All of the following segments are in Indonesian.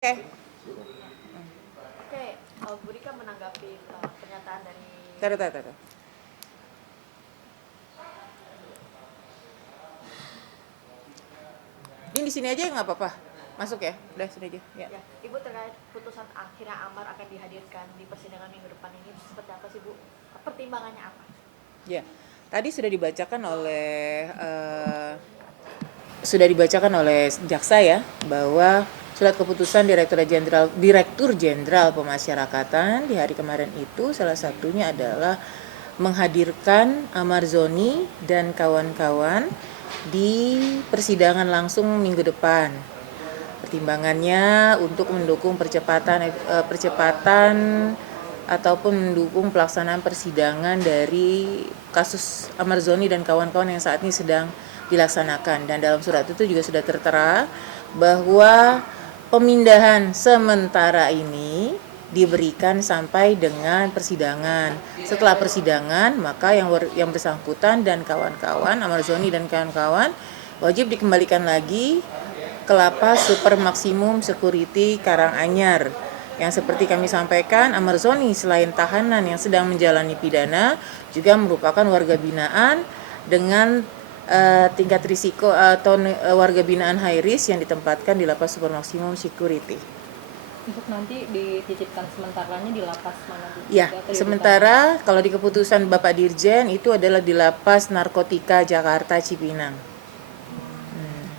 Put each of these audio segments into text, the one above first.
Oke. Oke, Bu Rika menanggapi pernyataan dari Taruh. Ini di sini aja nggak apa-apa. Masuk ya. Udah sini aja. Ya. ya, Ibu terkait putusan akhirnya Amar akan dihadirkan di persidangan minggu depan ini seperti apa sih Bu? Pertimbangannya apa? Ya. Tadi sudah dibacakan oleh jaksa ya bahwa surat keputusan Direktur Jenderal Pemasyarakatan di hari kemarin itu salah satunya adalah menghadirkan Amar Zoni dan kawan-kawan di persidangan langsung minggu depan. Pertimbangannya untuk mendukung percepatan ataupun mendukung pelaksanaan persidangan dari kasus Amar Zoni dan kawan-kawan yang saat ini sedang dilaksanakan. Dan dalam surat itu juga sudah tertera bahwa pemindahan sementara ini diberikan sampai dengan persidangan. Setelah persidangan, maka yang bersangkutan dan kawan-kawan, Amar Zoni dan kawan-kawan, wajib dikembalikan lagi ke Lapas Super Maksimum Security Karanganyar. Yang seperti kami sampaikan, Amar Zoni selain tahanan yang sedang menjalani pidana, juga merupakan warga binaan dengan tingkat risiko atau warga binaan high risk yang ditempatkan di Lapas Super Maksimum Security. Untuk nanti dititipkan sementaranya di lapas mana Bu? Ya, sementara kalau di keputusan Bapak Dirjen itu adalah di Lapas Narkotika Jakarta Cipinang.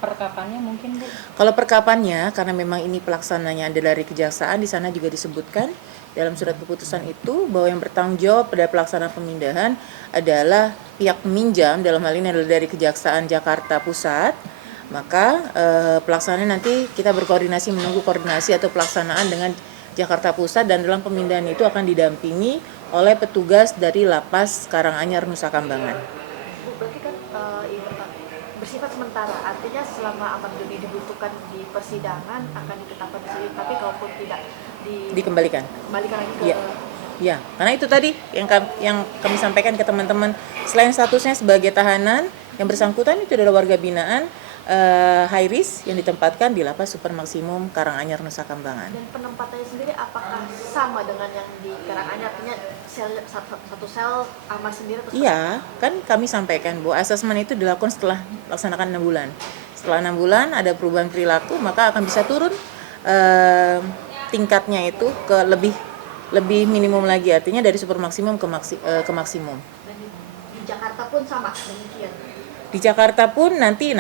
Perkapannya mungkin Bu? Kalau perkapannya, karena memang ini pelaksananya ada dari kejaksaan, di sana juga disebutkan dalam surat keputusan itu bahwa yang bertanggung jawab pada pelaksanaan pemindahan adalah pihak peminjam, dalam hal ini adalah dari Kejaksaan Jakarta Pusat. Maka pelaksanaan nanti kita berkoordinasi, menunggu koordinasi atau pelaksanaan dengan Jakarta Pusat, dan dalam pemindahan itu akan didampingi oleh petugas dari Lapas Karanganyar Nusa Kambangan. Bu, berarti kan bersifat sementara, artinya selama Amar Zoni dibutuhkan di persidangan akan ditetapkan di sini, tapi kalaupun tidak dikembalikan lagi ke Ya, karena itu tadi yang kami sampaikan ke teman-teman, selain statusnya sebagai tahanan, yang bersangkutan itu adalah warga binaan high risk yang ditempatkan di Lapas Super Maksimum Karanganyar Nusa Kambangan. Dan penempatannya sendiri apakah sama dengan yang di Karanganyar, artinya satu sel Amar sendiri? Iya, kan kami sampaikan bahwa asesmen itu dilakukan setelah laksanakan 6 bulan. Setelah 6 bulan ada perubahan perilaku, maka akan bisa turun tingkatnya itu ke lebih minimum lagi, artinya dari super maksimum ke maksimum. Dan di Jakarta pun sama demikian. Di Jakarta pun nanti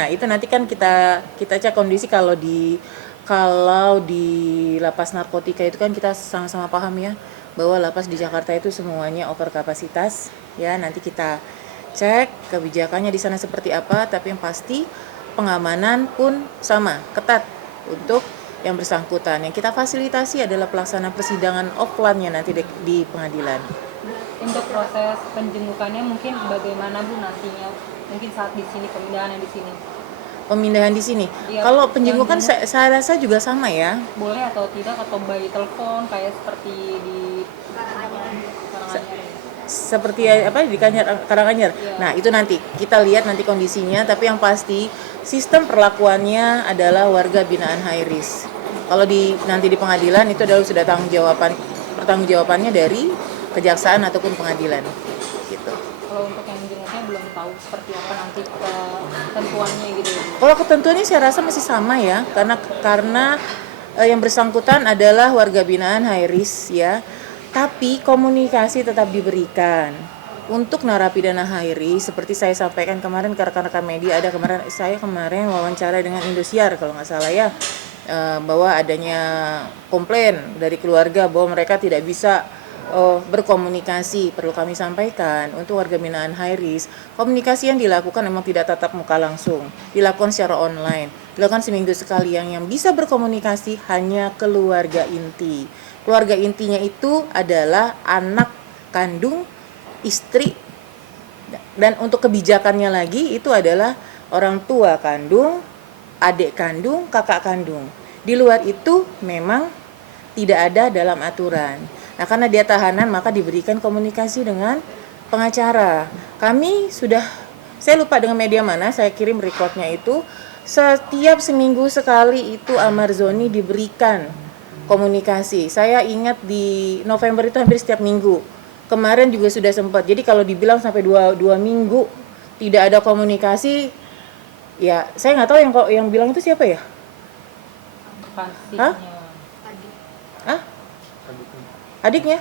kan kita cek kondisi. Kalau di lapas narkotika itu kan kita sama-sama paham ya bahwa lapas di Jakarta itu semuanya over kapasitas ya. Nanti kita cek kebijakannya di sana seperti apa, tapi yang pasti pengamanan pun sama ketat untuk yang bersangkutan. Yang kita fasilitasi adalah pelaksanaan persidangan offline-nya nanti di pengadilan. Untuk proses penjengukannya mungkin bagaimana Bu nantinya? Mungkin saat di sini, pemindahan yang di sini. Pemindahan di sini. Ya, kalau penjengukan saya rasa juga sama ya. Boleh atau tidak, atau by telepon kayak seperti di seperti apa di Karanganyar. Ya. Nah, itu nanti kita lihat nanti kondisinya, tapi yang pasti sistem perlakuannya adalah warga binaan high risk. Kalau nanti di pengadilan itu adalah sudah pertanggungjawabannya dari kejaksaan ataupun pengadilan. Gitu. Kalau untuk yang jenguknya belum tahu seperti apa nanti ketentuannya gitu. Kalau ketentuannya saya rasa masih sama ya, karena yang bersangkutan adalah warga binaan high risk ya. Tapi komunikasi tetap diberikan untuk narapidana high risk. Seperti saya sampaikan kemarin ke rekan-rekan media, saya kemarin wawancara dengan Indosiar kalau nggak salah ya, bahwa adanya komplain dari keluarga bahwa mereka tidak bisa berkomunikasi. Perlu kami sampaikan untuk warga binaan high risk, komunikasi yang dilakukan memang tidak tatap muka langsung, dilakukan secara online, dilakukan seminggu sekali. Yang bisa berkomunikasi hanya keluarga inti. Keluarga intinya itu adalah anak kandung, istri, dan untuk kebijakannya lagi itu adalah orang tua kandung, adik kandung, kakak kandung. Di luar itu memang tidak ada dalam aturan. Nah, karena dia tahanan maka diberikan komunikasi dengan pengacara. Saya lupa dengan media mana, saya kirim recordnya itu, setiap seminggu sekali itu Amar Zoni diberikan komunikasi. Saya ingat di November itu hampir setiap minggu. Kemarin juga sudah sempat. Jadi kalau dibilang sampai dua minggu tidak ada komunikasi, ya saya nggak tahu yang bilang itu siapa ya? Kekasihnya. Adik. Hah? Adiknya?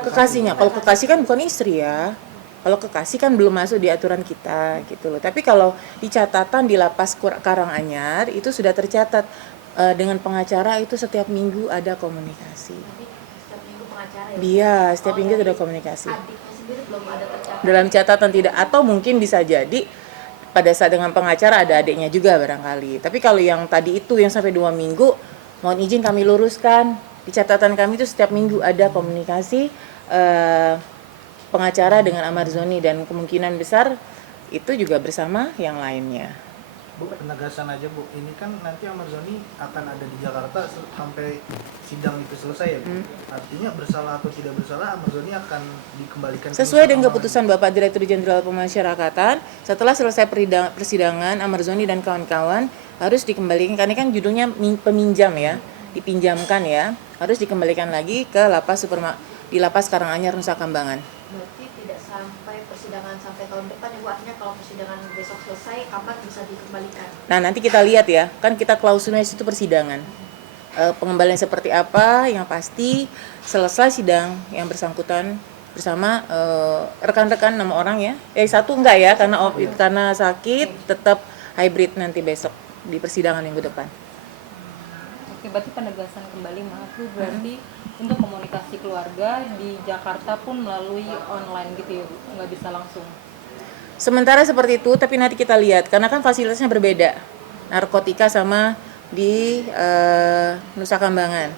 Kekasihnya. Kalau kekasih kan bukan istri ya. Kalau kekasih kan belum masuk di aturan kita gitu loh. Tapi kalau di catatan di Lapas Karanganyar itu sudah tercatat dengan pengacara itu setiap minggu ada komunikasi. Tapi setiap minggu pengacara ya. Dia setiap minggu dari sudah komunikasi. Adiknya sendiri belum ada tercatat. Dalam catatan tidak, atau mungkin bisa jadi pada saat dengan pengacara ada adiknya juga barangkali. Tapi kalau yang tadi itu yang sampai 2 minggu, mohon izin kami luruskan. Di catatan kami itu setiap minggu ada komunikasi pengacara dengan Amarzoni dan kemungkinan besar itu juga bersama yang lainnya. Bu, penegasan aja Bu, ini kan nanti Amarzoni akan ada di Jakarta sampai sidang itu selesai ya Bu. Artinya bersalah atau tidak bersalah Amarzoni akan dikembalikan ke Sesuai Nusa dengan Kambangan. keputusan Bapak Direktur Jenderal Pemasyarakatan, setelah selesai persidangan Amarzoni dan kawan-kawan harus dikembalikan, karena kan judulnya peminjam ya, dipinjamkan ya, harus dikembalikan lagi ke di Lapas Karanganyar Nusa Kambangan. Berarti tidak sampai persidangan sampai tahun depan ya Bu. Artinya kalau persidangan besok selesai, kapan bisa dikembalikan? Nah nanti kita lihat ya, kan kita klausulnya itu persidangan. Pengembalian seperti apa, yang pasti selesai sidang yang bersangkutan bersama rekan-rekan 6 orang ya. Satu enggak ya, karena sakit, tetap hybrid nanti besok di persidangan minggu depan. Oke, berarti penegasan kembali maaf Bu, berarti untuk komunikasi keluarga di Jakarta pun melalui online gitu ya Bu, nggak bisa langsung. Sementara seperti itu, tapi nanti kita lihat, karena kan fasilitasnya berbeda. Narkotika sama di Nusa Kambangan,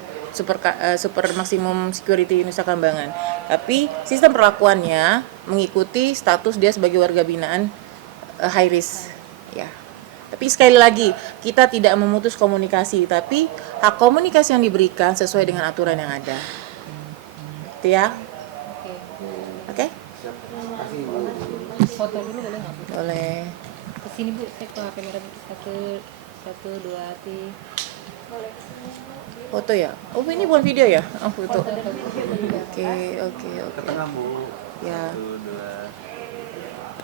super maksimum security Nusa Kambangan. Tapi sistem perlakuannya mengikuti status dia sebagai warga binaan high risk. Ya. Tapi sekali lagi, kita tidak memutus komunikasi, tapi hak komunikasi yang diberikan sesuai dengan aturan yang ada. Itu ya. Oke. Oke? Foto dulu boleh nggak Bu? Boleh. Kesini Bu, saya ke kamera satu dua tiga. Foto ya? Oh, ini bukan video ya? Oh, foto. Oke. Ke tengah Bu. Ya. 1, 2